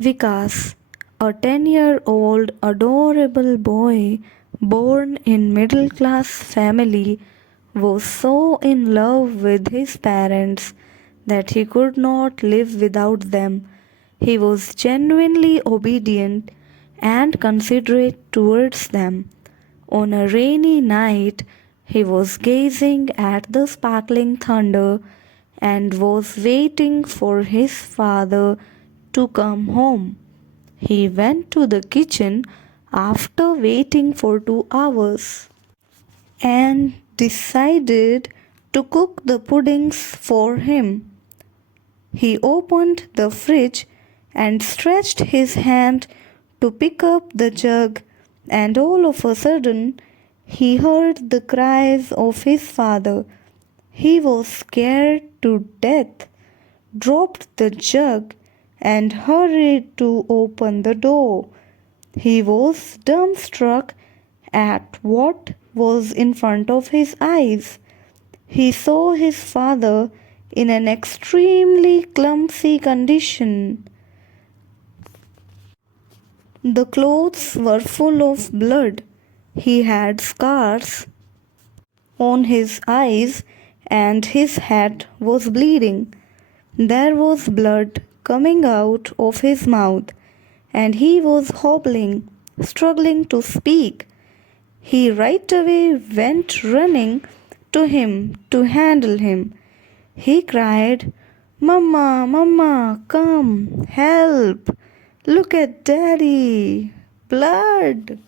Vikas, a 10-year-old adorable boy born in middle-class family, was so in love with his parents that he could not live without them. He was genuinely obedient and considerate towards them. On a rainy night, he was gazing at the sparkling thunder and was waiting for his father to come home. He went to the kitchen after waiting for 2 hours and decided to cook the puddings for him. He opened the fridge and stretched his hand to pick up the jug, and all of a sudden he heard the cries of his father. He was scared to death, dropped the jug, and hurried to open the door. He was dumbstruck at what was in front of his eyes. He saw his father in an extremely clumsy condition. The clothes were full of blood. He had scars on his eyes and his head was bleeding. There was blood coming out of his mouth and he was hobbling, struggling to speak. He right away went running to him to handle him. He cried, "Mama, Mama, come, help! Look at Daddy! Blood!"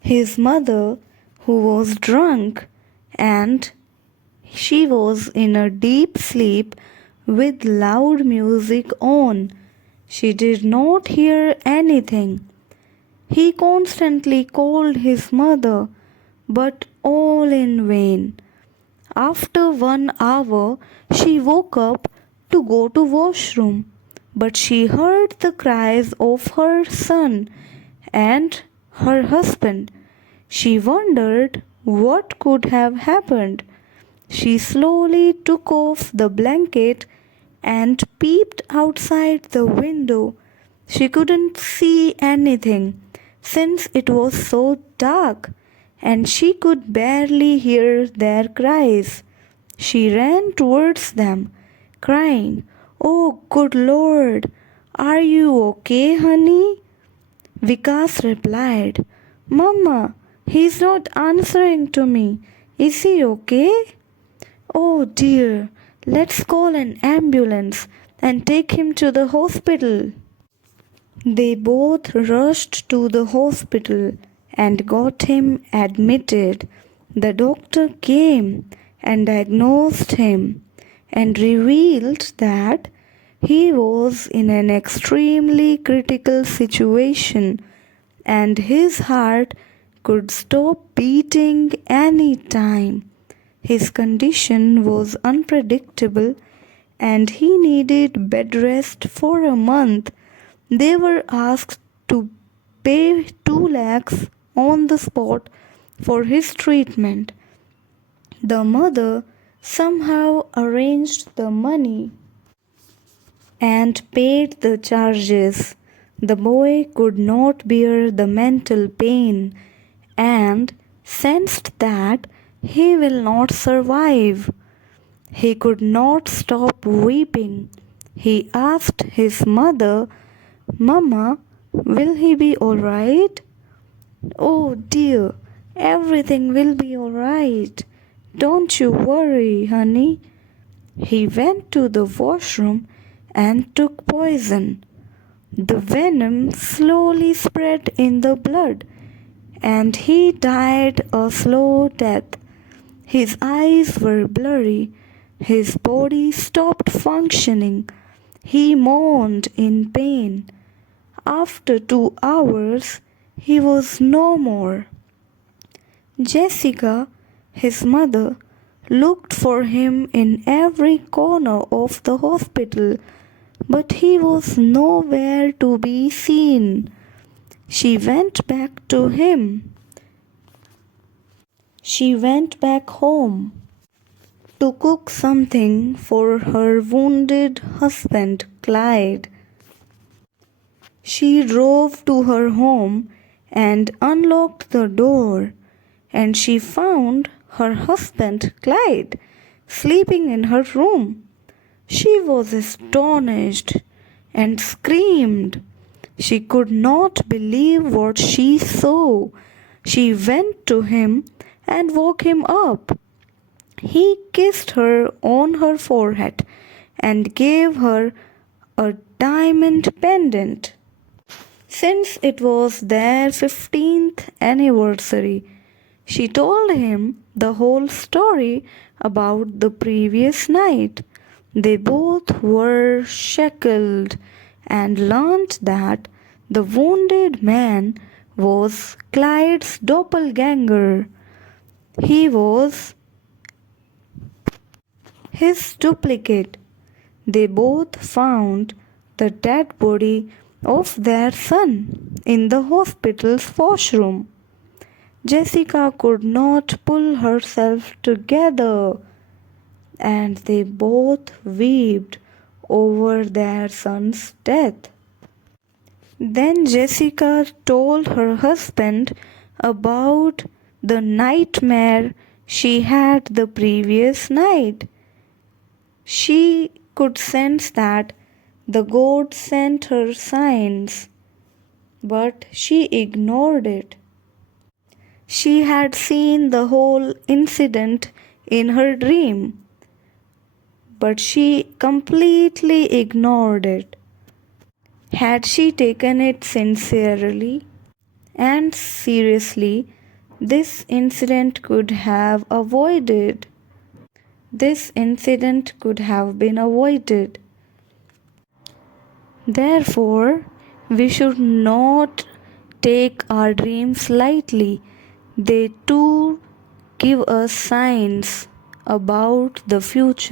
His mother, who was drunk and she was in a deep sleep with loud music on, she did not hear anything. He constantly called his mother, but all in vain. After 1 hour, she woke up to go to washroom, but she heard the cries of her son and her husband. She wondered what could have happened. She slowly took off the blanket and peeped outside the window. She couldn't see anything since it was so dark, and she could barely hear their cries. She ran towards them, crying, "Oh, good Lord, are you okay, honey?" Vikas replied, "Mama, he's not answering to me. Is he okay?" "Oh dear, let's call an ambulance and take him to the hospital." They both rushed to the hospital and got him admitted. The doctor came and diagnosed him and revealed that he was in an extremely critical situation and his heart could stop beating any time. His condition was unpredictable and he needed bed rest for a month. They were asked to pay 2 lakhs on the spot for his treatment. The mother somehow arranged the money and paid the charges. The boy could not bear the mental pain and sensed that he will not survive. He could not stop weeping. He asked his mother, "Mama, will he be all right?" "Oh dear, everything will be all right. Don't you worry, honey." He went to the washroom and took poison. The venom slowly spread in the blood and he died a slow death. His eyes were blurry. His body stopped functioning. He moaned in pain. After 2 hours, he was no more. Jessica, his mother, looked for him in every corner of the hospital, but he was nowhere to be seen. She went back to him. She went back home to cook something for her wounded husband, Clyde. She drove to her home and unlocked the door, and she found her husband Clyde sleeping in her room. She was astonished and screamed. She could not believe what she saw. She went to him and woke him up. He kissed her on her forehead and gave her a diamond pendant. Since it was their 15th anniversary, she told him the whole story about the previous night. They both were shackled and learned that the wounded man was Clyde's doppelganger. He was his duplicate. They both found the dead body of their son in the hospital's washroom. Jessica could not pull herself together, and they both wept over their son's death. Then Jessica told her husband about the nightmare she had the previous night. She could sense that the goat sent her signs, but she ignored it. She had seen the whole incident in her dream, but she completely ignored it. Had she taken it sincerely and seriously, this incident could have avoided. This incident could have been avoided. Therefore, we should not take our dreams lightly. They too give us signs about the future.